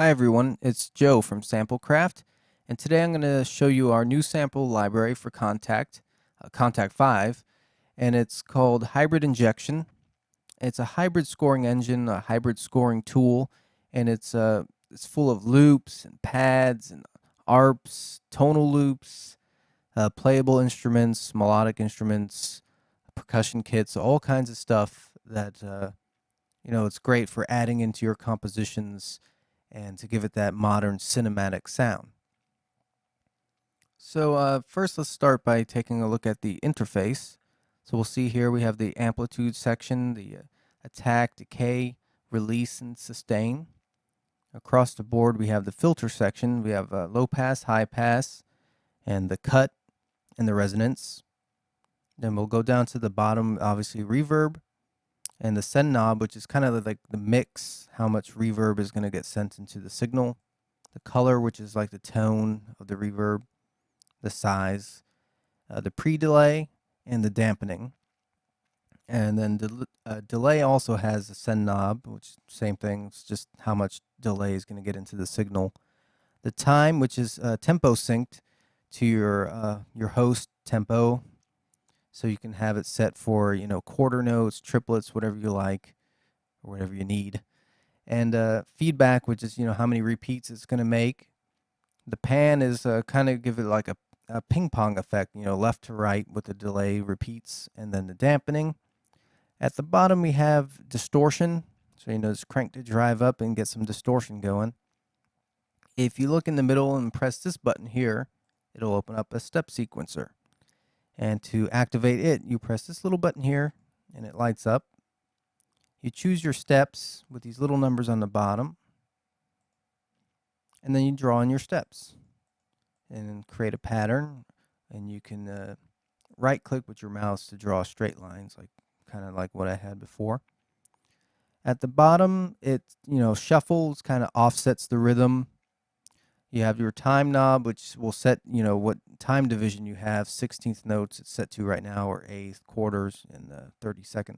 Hi everyone, it's Joe from SampleCraft, and today I'm going to show you our new sample library for Kontakt, Kontakt 5, and it's called Hybrid Injection. It's a hybrid scoring engine, a hybrid scoring tool, and it's full of loops and pads and ARPs, tonal loops, playable instruments, melodic instruments, percussion kits, all kinds of stuff that it's great for adding into your compositions and to give it that modern cinematic sound. So first let's start by taking a look at the interface. So we'll see here we have the amplitude section, the attack, decay, release, and sustain. Across the board we have the filter section. We have low pass, high pass, and the cut and the resonance. Then we'll go down to the bottom, obviously reverb, and the send knob, which is kind of like the mix, how much reverb is going to get sent into the signal. The color, which is like the tone of the reverb, the size, the pre-delay, and the dampening. And then the delay also has a send knob, which same thing, it's just how much delay is going to get into the signal. The time, which is tempo synced to your host tempo, so you can have it set for quarter notes, triplets, whatever you like, or whatever you need. And feedback, which is how many repeats it's going to make. The pan is kind of give it like a ping pong effect, left to right with the delay repeats, and then the dampening. At the bottom we have distortion, so just crank the drive up and get some distortion going. If you look in the middle and press this button here, it'll open up a step sequencer. And to activate it, you press this little button here and it lights up. You choose your steps with these little numbers on the bottom, and then you draw in your steps and create a pattern. And you can right click with your mouse to draw straight lines, like kind of like what I had before. At the bottom, it shuffles, kind of offsets the rhythm. You have your time knob, which will set what time division you have. 16th notes it's set to right now, or eighth, quarters, and 32nd.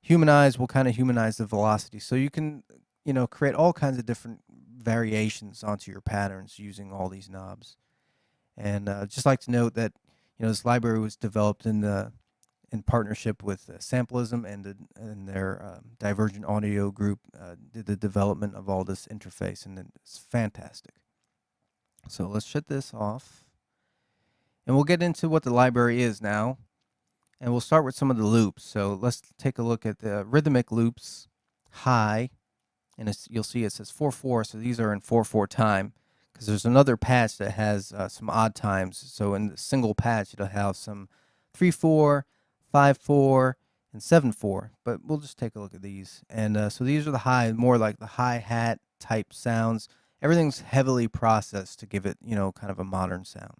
Humanize will kind of humanize the velocity, so you can create all kinds of different variations onto your patterns using all these knobs. And just like to note that this library was developed in partnership with Samplism, and their Divergent Audio group did the development of all this interface, and it's fantastic. So let's shut this off, and we'll get into what the library is now, and we'll start with some of the loops. So let's take a look at the rhythmic loops, high, and you'll see it says 4/4, so these are in 4/4 time, because there's another patch that has some odd times. So in the single patch, it'll have some 3/4, 5/4, and 7/4. But we'll just take a look at these. And so these are the high, more like the hi-hat type sounds. Everything's heavily processed to give it, kind of a modern sound.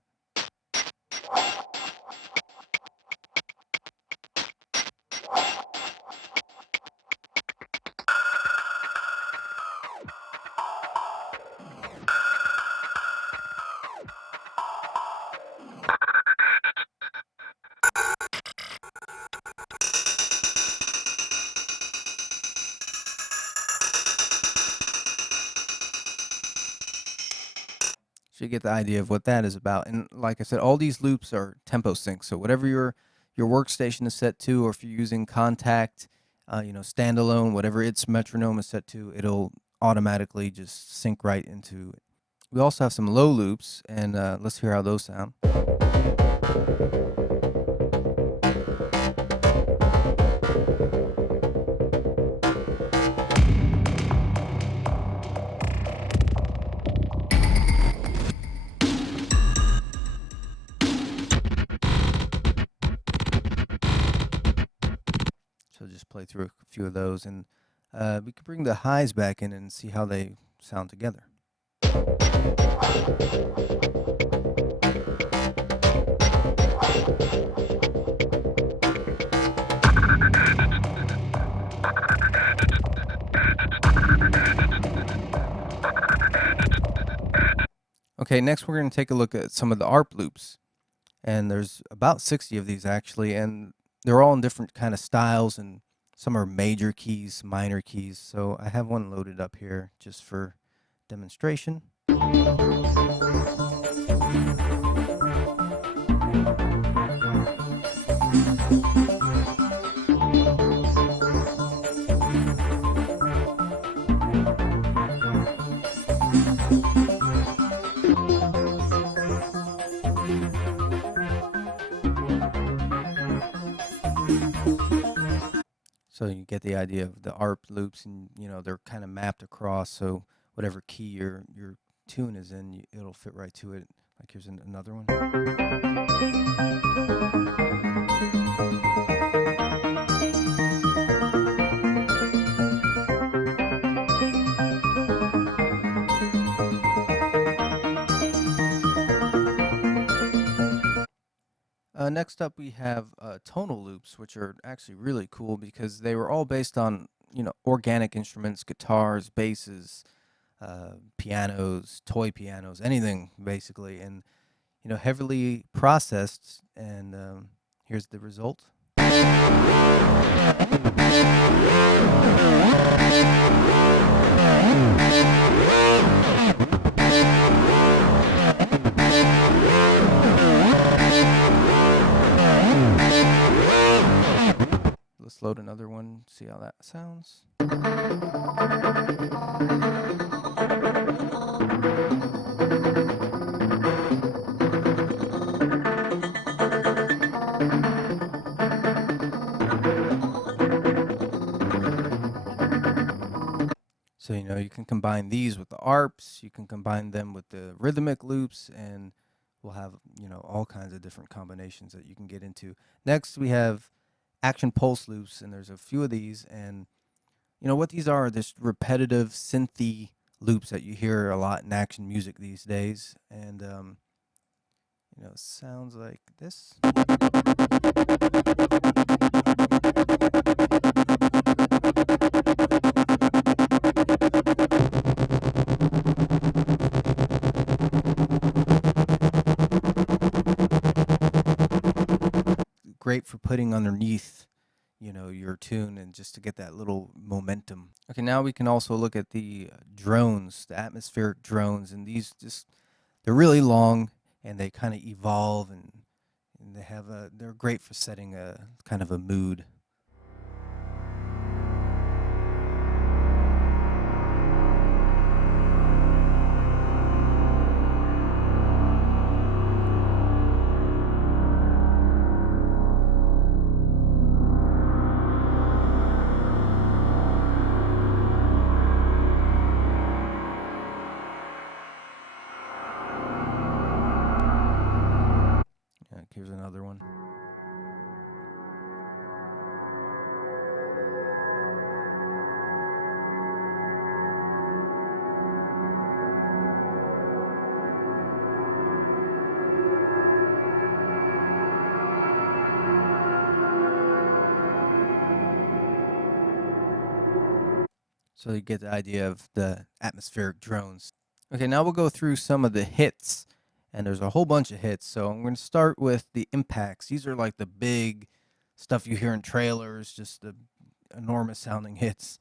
So you get the idea of what that is about. And like I said, all these loops are tempo sync. So whatever your workstation is set to, or if you're using Kontakt, standalone, whatever its metronome is set to, it'll automatically just sync right into it. We also have some low loops, and let's hear how those sound. So just play through a few of those, and we could bring the highs back in and see how they sound together. Okay, next we're going to take a look at some of the ARP loops, and there's about 60 of these actually, and they're all in different kind of styles, and some are major keys, minor keys. So I have one loaded up here just for demonstration. So you get the idea of the ARP loops, and they're kind of mapped across. So whatever key your tune is in, it'll fit right to it. Like here's another one. Next up, we have tonal loops, which are actually really cool because they were all based on organic instruments, guitars, basses, pianos, toy pianos, anything basically, and heavily processed. And here's the result. Let's load another one, see how that sounds. So, you can combine these with the ARPs, you can combine them with the rhythmic loops, and we'll have, all kinds of different combinations that you can get into. Next, we have action pulse loops, and there's a few of these, and what these are just repetitive synthy loops that you hear a lot in action music these days, and sounds like this. Great for putting underneath your tune, and just to get that little momentum. Okay, now we can also look at the drones, the atmospheric drones, and these they're really long, and they kind of evolve, and they're great for setting a kind of a mood. Here's another one. So you get the idea of the atmospheric drones. Okay, now we'll go through some of the hits. And there's a whole bunch of hits. So I'm going to start with the impacts. These are like the big stuff you hear in trailers, just the enormous sounding hits.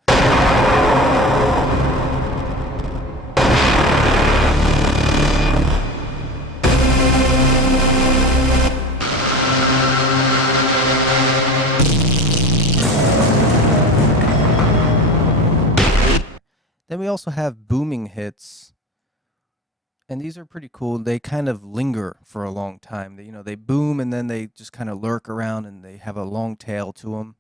Then we also have booming hits. And these are pretty cool. They kind of linger for a long time. They boom, and then they just kind of lurk around, and they have a long tail to them.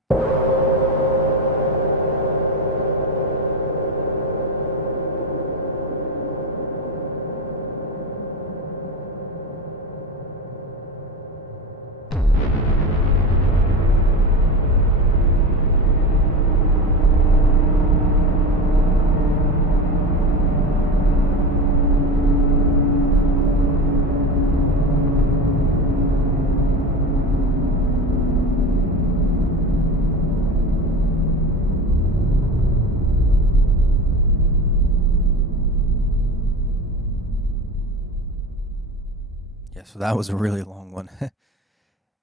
So that was a really long one.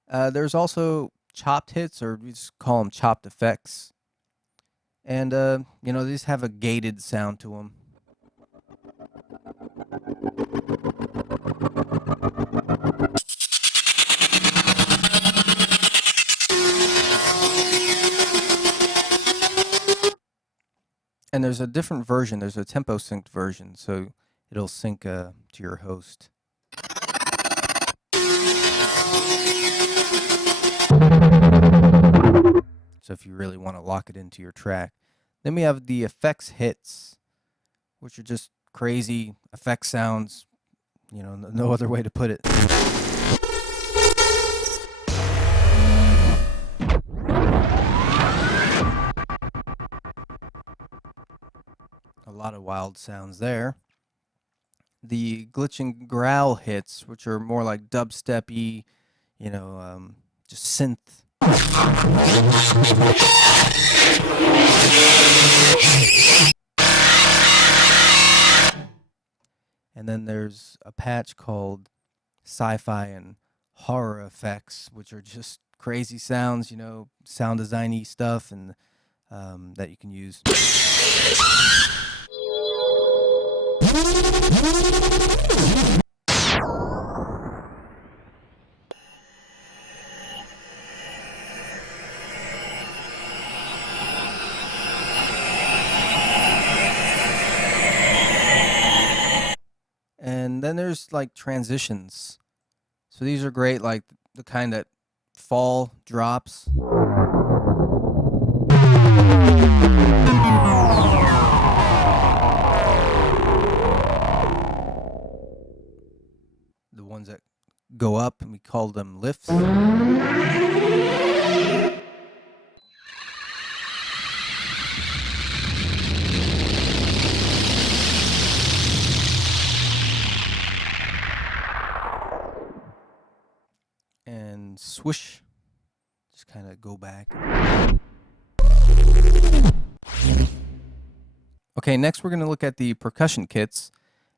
There's also chopped hits, or we just call them chopped effects. And, these have a gated sound to them. And there's a different version. There's a tempo synced version, so it'll sync to your host. So if you really want to lock it into your track. Then we have the effects hits, which are just crazy effect sounds, you know, no other way to put it. A lot of wild sounds there. The glitch and growl hits, which are more like dubstep-y, you know, just synth. And then there's a patch called sci-fi and horror effects, which are just crazy sounds, you know, sound designy stuff, and that you can use. And then there's like transitions. So these are great, like the kind that fall drops. The ones that go up, and we call them lifts. And swoosh, just kind of go back. Okay, next we're going to look at the percussion kits,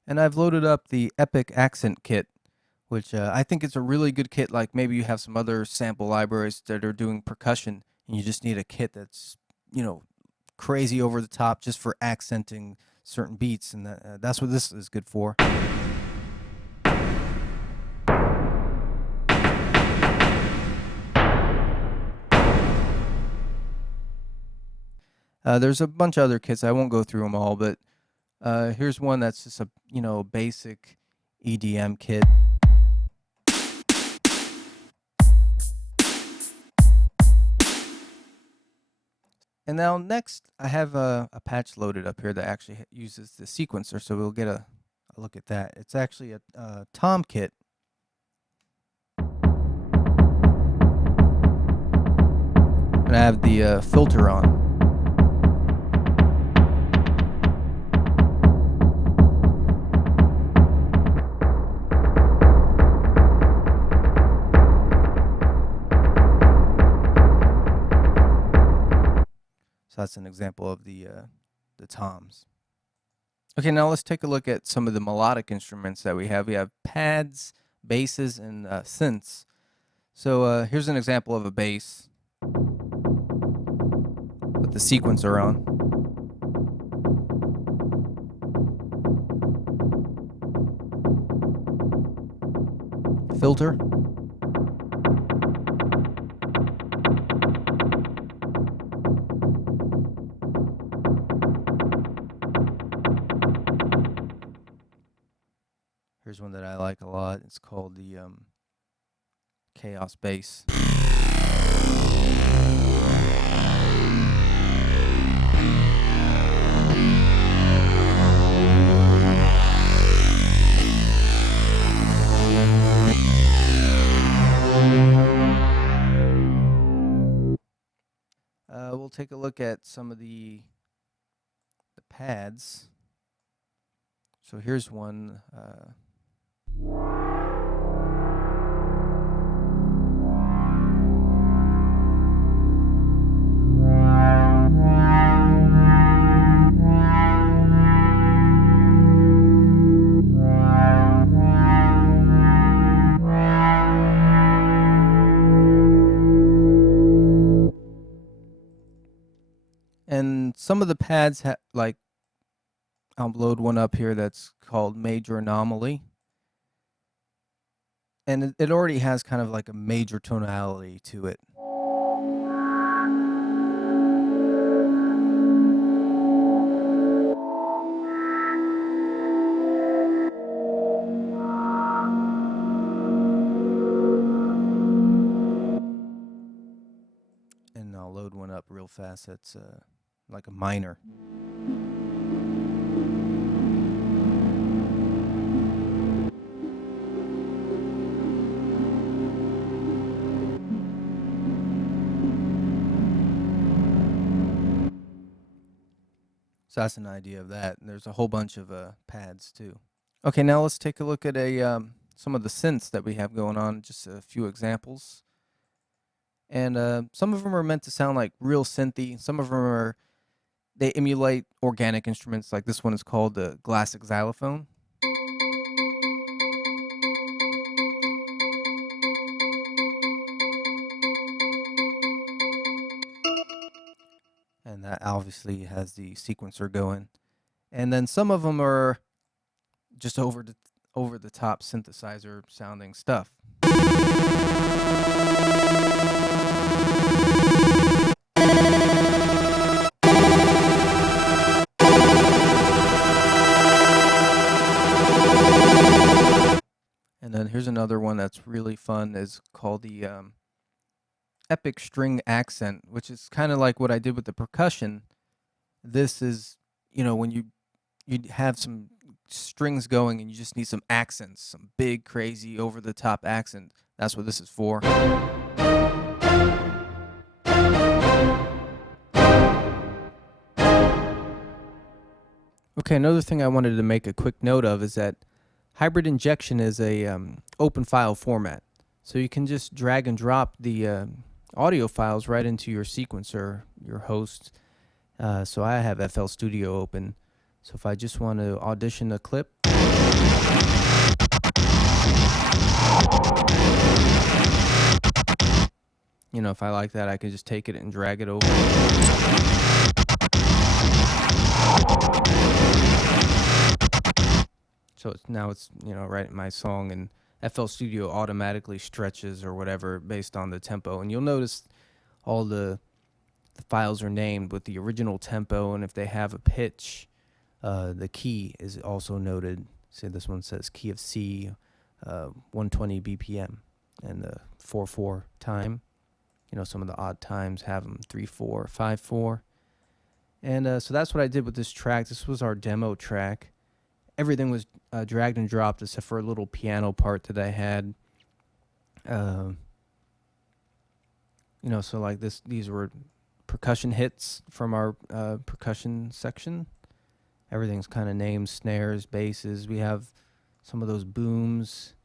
and I've loaded up the Epic Accent kit, which I think it's a really good kit. Like maybe you have some other sample libraries that are doing percussion, and you just need a kit that's, you know, crazy over the top just for accenting certain beats, and that's what this is good for. There's a bunch of other kits. I won't go through them all, but here's one that's just a, you know, basic EDM kit. And now next, I have a patch loaded up here that actually uses the sequencer, so we'll get a look at that. It's actually a tom kit. And I have the filter on. So that's an example of the toms. Okay, now let's take a look at some of the melodic instruments that we have. We have pads, basses, and synths. So here's an example of a bass with the sequencer on. Filter. Here's one that I like a lot. It's called the Chaos Bass. We'll take a look at some of the pads. So here's one. And some of the pads like, I'll load one up here that's called Major Anomaly. and it already has kind of like a major tonality to it. And I'll load one up real fast that's like a minor. So that's an idea of that. And there's a whole bunch of pads too. Okay, now let's take a look at some of the synths that we have going on, just a few examples. And some of them are meant to sound like real synthy. Some of them they emulate organic instruments, like this one is called the Classic Xylophone. And that obviously has the sequencer going. And then some of them are just over the top synthesizer sounding stuff. And then here's another one that's really fun. Is called the Epic String Accent, which is kind of like what I did with the percussion. This is, when you have some strings going and you just need some accents, some big, crazy, over-the-top accent. That's what this is for. Okay, another thing I wanted to make a quick note of is that hybrid injection is a open file format. So you can just drag and drop the audio files right into your sequencer, your host. So I have FL Studio open. So if I just want to audition a clip, if I like that, I can just take it and drag it over. So now it's right in my song, and FL Studio automatically stretches or whatever based on the tempo. And you'll notice all the files are named with the original tempo, and if they have a pitch, the key is also noted. Say this one says key of C, 120 BPM, and the 4/4 time. Some of the odd times have them 3/4, 5/4. And so that's what I did with this track. This was our demo track. Everything was dragged and dropped except for a little piano part that I had. So like these were percussion hits from our percussion section. Everything's kind of named: snares, basses. We have some of those booms.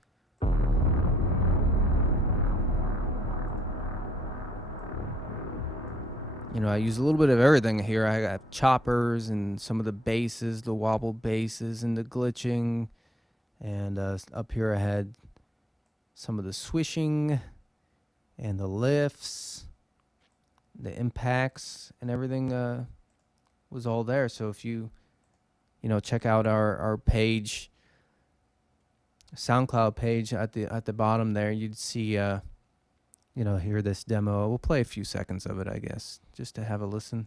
I use a little bit of everything here. I got choppers and some of the basses, the wobble basses and the glitching. And up here I had some of the swishing and the lifts, the impacts, and everything was all there. So if you check out our page, SoundCloud page at the bottom there, you'd see hear this demo. We'll play a few seconds of it, I guess, just to have a listen.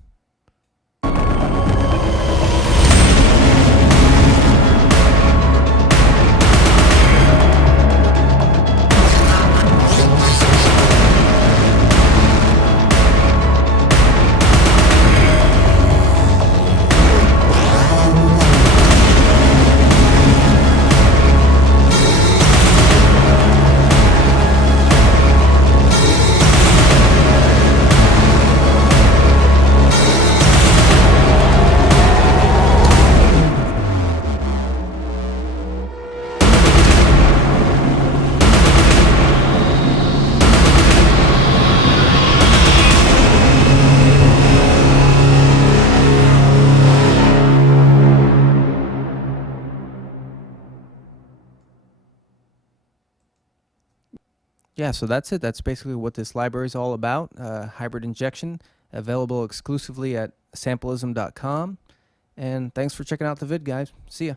Yeah, so that's it. That's basically what this library is all about. Hybrid injection, available exclusively at sampleism.com. And thanks for checking out the vid, guys. See ya.